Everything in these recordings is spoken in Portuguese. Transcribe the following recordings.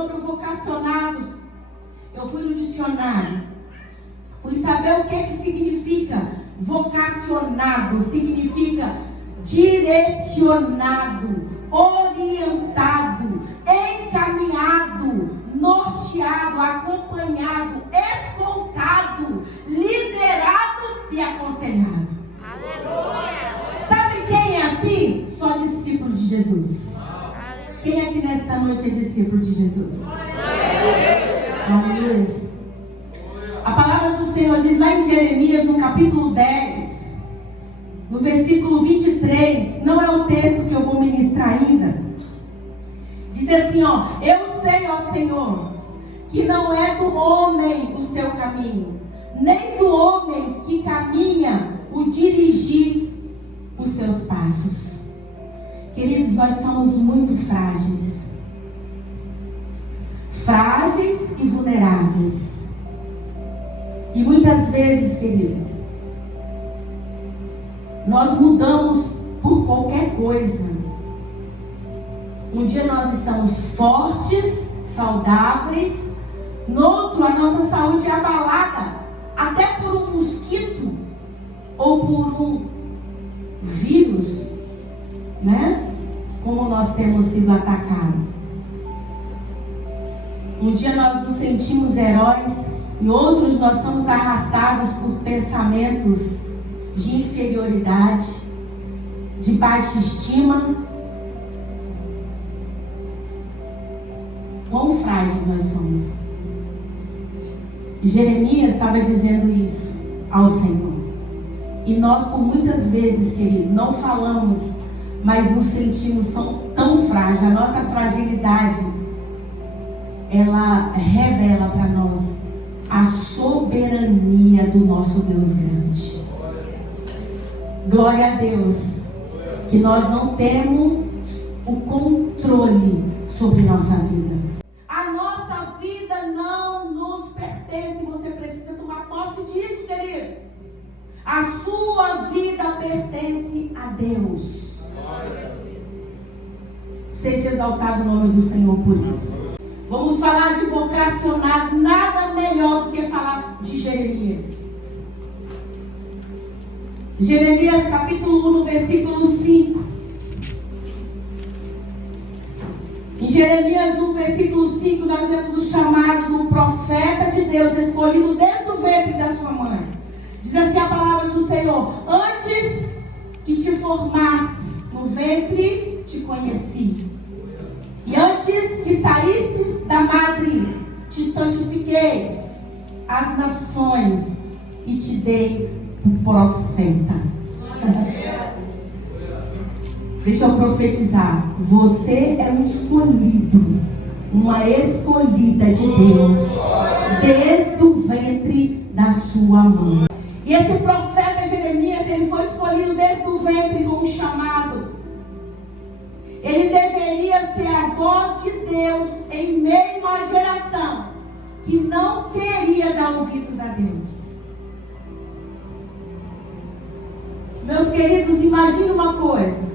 sobre o vocacionados, eu fui no dicionário. Fui saber o que significa vocacionado. Significa direcionado, orientado, encaminhado, norteado, acompanhado, escoltado, liderado e aconselhado. Aleluia! Sabe quem é assim? Só discípulo de Jesus. Quem aqui nesta noite é discípulo de Jesus? Aleluia! A palavra do Senhor diz lá em Jeremias, no capítulo 10, no versículo 23, não é o texto que eu vou ministrar ainda. Diz assim, ó: eu sei, ó Senhor, que não é do homem o seu caminho, nem do homem que caminha o dirigir os seus passos. Queridos, nós somos muito frágeis. Frágeis e vulneráveis. E muitas vezes, querido, nós mudamos por qualquer coisa. Um dia nós estamos fortes, saudáveis. No outro, a nossa saúde é abalada, até por um mosquito ou por um vírus, né? Como nós temos sido atacados. Um dia nós nos sentimos heróis, e outros nós somos arrastados por pensamentos de inferioridade, de baixa estima. Quão frágeis nós somos. Jeremias estava dizendo isso ao Senhor. E nós, por muitas vezes, querido, não falamos, mas nos sentimos tão frágeis. A nossa fragilidade, ela revela para nós a soberania do nosso Deus grande. Glória a Deus, que nós não temos o controle sobre nossa vida. A nossa vida não nos pertence. Você precisa tomar posse disso, querido. A sua vida pertence a Deus. Seja exaltado o nome do Senhor por isso. Vamos falar de vocacionado, nada melhor do que falar de Jeremias. Jeremias capítulo 1, no versículo 5. Em Jeremias 1, versículo 5, nós vemos o chamado do profeta de Deus, escolhido desde o ventre da sua mãe. Diz assim a palavra do Senhor: antes que te formasse no ventre, te conheci. E antes que saísses da madre, te santifiquei as nações e te dei o profeta. Deixa eu profetizar. Você é um escolhido, uma escolhida de Deus, desde o ventre da sua mãe. E esse profeta Jeremias, ele foi escolhido desde o ventre com um chamado. Ele deveria ser a voz de Deus em meio a uma geração que não queria dar ouvidos a Deus. Meus queridos, imagine uma coisa: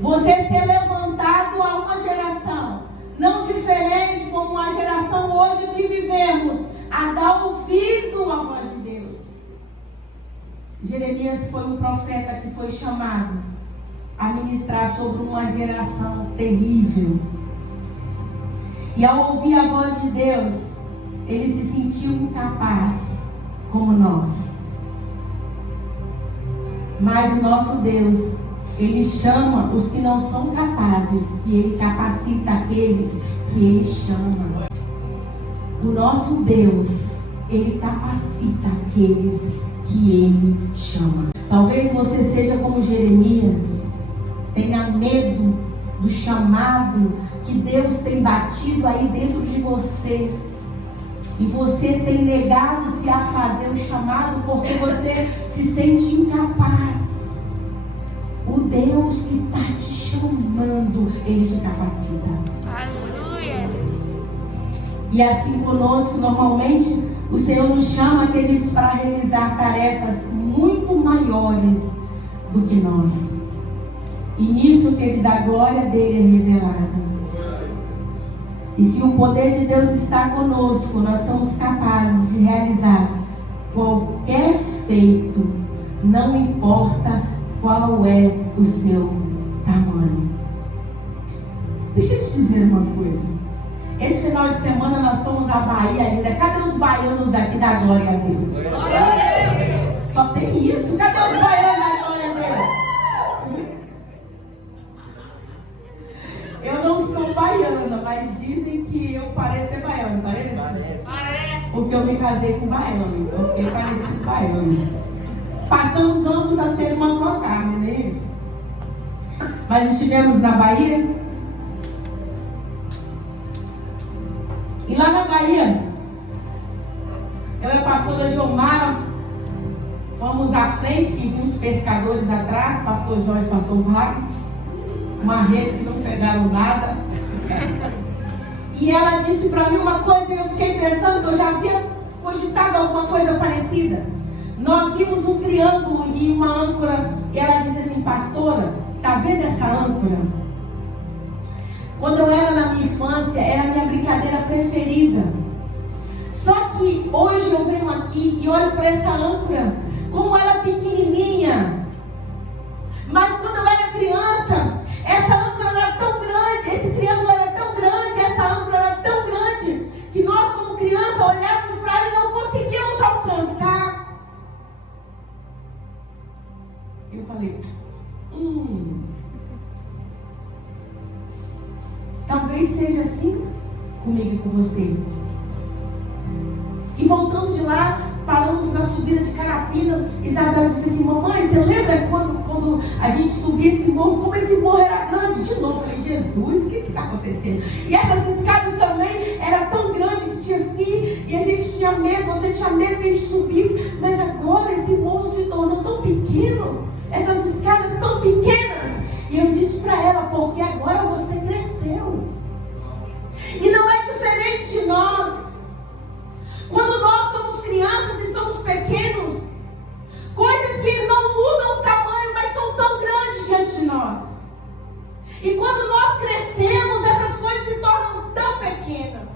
você ser levantado a uma geração, não diferente como a geração hoje que vivemos, a dar ouvido à voz de Deus. Jeremias foi um profeta que foi chamado a ministrar sobre uma geração terrível. E ao ouvir a voz de Deus, ele se sentiu incapaz, como nós. Mas o nosso Deus, ele chama os que não são capazes e ele capacita aqueles que ele chama. O nosso Deus, ele capacita aqueles que ele chama. Talvez você seja como Jeremias, tenha medo do chamado que Deus tem batido aí dentro de você. E você tem negado-se a fazer o chamado porque você se sente incapaz. O Deus que está te chamando, ele te capacita. Aleluia. E assim conosco, normalmente, o Senhor nos chama, queridos, para realizar tarefas muito maiores do que nós. E nisso, querido, a glória dele é revelada. E se o poder de Deus está conosco, nós somos capazes de realizar qualquer feito, não importa qual é o seu tamanho. Deixa eu te dizer uma coisa. Esse final de semana nós fomos à Bahia ainda. Cadê os baianos aqui da glória a Deus? Só tem isso. Cadê os baianos da glória a Deus? Eu não sou baiana, mas dizem que eu pareço ser baiano. Parece? Parece. Porque eu me casei com baiano, então eu fiquei parecido baiano. Passamos ambos a ser uma só carne, não é isso? Mas estivemos na Bahia. E lá na Bahia, eu e a pastora Gilmara fomos à frente, que vinham os pescadores atrás, pastor Jorge e pastor Wagner, uma rede que não pegaram nada. E ela disse para mim uma coisa, e eu fiquei pensando que eu já havia cogitado alguma coisa parecida. Nós vimos um triângulo e uma âncora, e ela disse assim: pastora, tá vendo essa âncora? Quando eu era na minha infância, era a minha brincadeira preferida. Só que hoje eu venho aqui e olho para essa âncora, como ela é pequenininha. Mas quando eu era criança, essa âncora era tão grande, esse triângulo era tão grande, essa âncora era tão grande, que nós como criança olhávamos para ela e não conseguíamos alcançar. Eu falei, talvez seja assim comigo e com você. E voltando de lá, paramos na subida de Carapina. Isabel disse assim: mamãe, você lembra quando a gente subia esse morro, como esse morro era grande? De novo, eu falei: Jesus, o que está acontecendo? E essas escadas também eram tão grandes que tinha assim, e a gente tinha medo, você tinha medo que a gente subisse, mas agora esse morro se tornou tão pequeno, essas escadas tão pequenas. E eu disse para ela: porque agora você cresceu. E não é diferente de nós. Quando nós somos crianças e somos pequenos, coisas que não mudam o tamanho, mas são tão grandes diante de nós. E quando nós crescemos, essas coisas se tornam tão pequenas.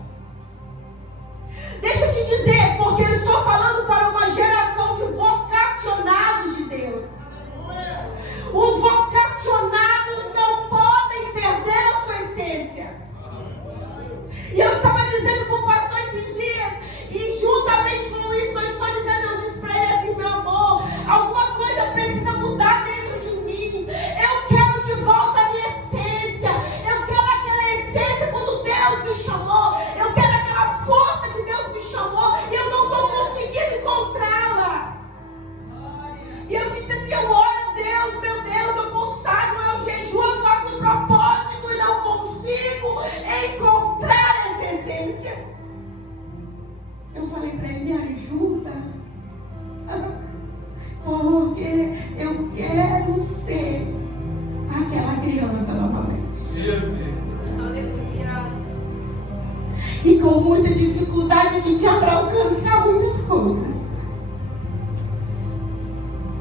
Deixa eu te dizer, porque eu estou falando para uma geração de vocacionados de Deus. Os vocacionados não podem perder a sua essência. E eu estava dizendo para o pastor esses dias, e juntamente com isso eu estou dizendo, eu disse para ele assim: meu amor, alguma coisa precisa mudar dentro de mim. Eu quero de volta a minha essência. Eu quero aquela essência quando Deus me chamou. Eu quero aquela força que Deus me chamou. E eu não estou conseguindo encontrá-la. E eu disse assim: eu oro a Deus, meu Deus, eu consagro, eu jejuo, eu faço um propósito e não consigo encontrar essa essência. Eu falei para ele: me ajuda, porque eu quero ser aquela criança novamente. Meu Deus. Aleluia. E com muita dificuldade que tinha para alcançar muitas coisas.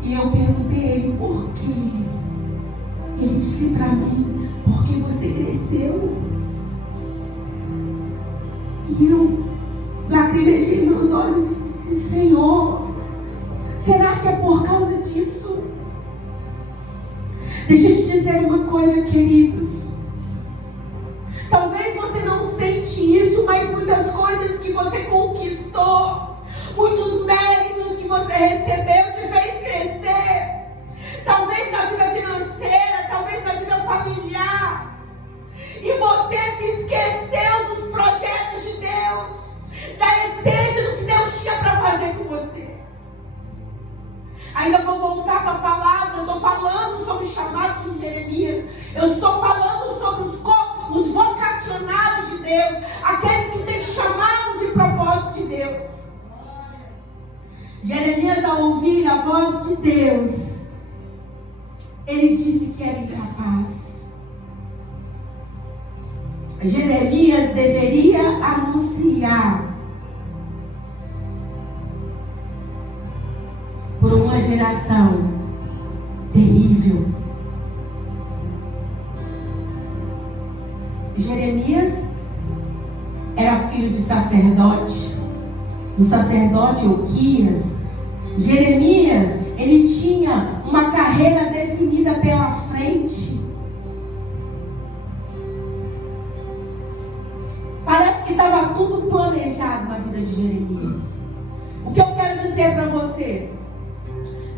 E eu perguntei a ele por quê. Ele disse para mim: porque você cresceu. E eu lacrimejei meus olhos e disse: Senhor, será que é por causa disso? Deixa eu te dizer uma coisa, queridos. Talvez você não sente isso, mas muitas coisas que você conquistou, muitos méritos que você recebeu te fez crescer. Talvez na vida financeira, talvez na vida familiar. E você se esqueceu dos projetos de Deus, da essência do que Deus tinha para fazer com você. Ainda vou voltar para a palavra. Eu estou falando sobre o chamado de Jeremias. Eu estou falando sobre os vocacionados de Deus, aqueles que têm chamados e propósitos de Deus. Jeremias, ao ouvir a voz de Deus, ele disse que era incapaz. Jeremias deveria anunciar por uma geração terrível. Jeremias era filho de sacerdote, do sacerdote Euquias. Jeremias, ele tinha uma carreira definida pela frente. Parece que estava tudo planejado na vida de Jeremias. O que eu quero dizer para você?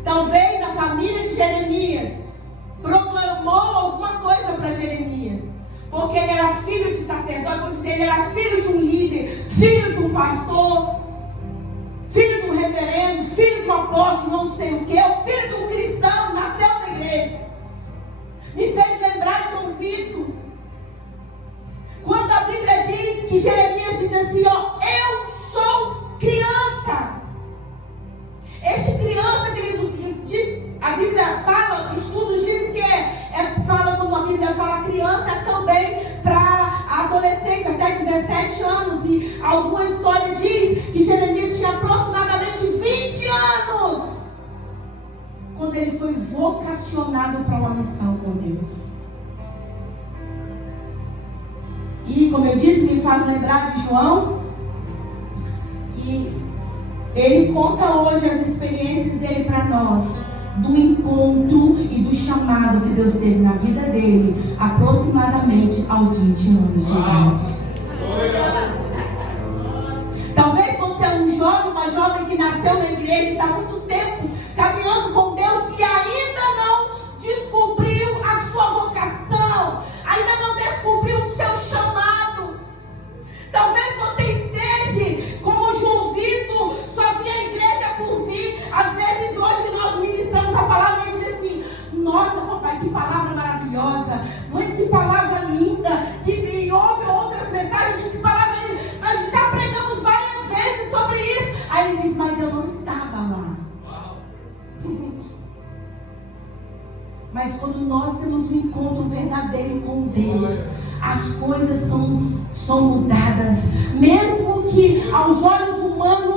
Talvez a família de Jeremias proclamou alguma coisa para Jeremias, porque ele era filho de sacerdote, vamos dizer, ele era filho de um líder, filho de um pastor, filho de um reverendo, filho de um apóstolo, não sei o que, filho de um cristão, nasceu na igreja. Me fez lembrar de João Vitor, quando a Bíblia diz que Jeremias diz assim, ó, eu sou criança. Este criança, querido, a Bíblia fala, estudos dizem que fala, quando a Bíblia fala criança, é também para adolescente, até 17 anos. E alguma história diz que Jeremias tinha aproximadamente 20 anos quando ele foi vocacionado para uma missão com Deus. E, como eu disse, me faz lembrar de João, que ele conta hoje as experiências dele para nós, do encontro e do chamado que Deus teve na vida dele, aproximadamente aos 20 anos de idade. Talvez você é um jovem, uma jovem que nasceu na igreja, está há muito tempo caminhando com Deus e ainda não descobriu a sua vocação, ainda não descobriu o seu chamado. Talvez você esteja como João Vitor, só via a igreja por vir. Às vezes hoje nós ministramos a palavra e diz assim, nossa papai, que palavra maravilhosa, mãe, que palavra linda, que ouve outras mensagens, diz que palavra linda, mas já pregamos várias vezes sobre isso. Aí ele diz, mas eu não estava lá. Mas quando nós temos um encontro verdadeiro com Deus, as coisas são mudadas. Mesmo que aos olhos humanos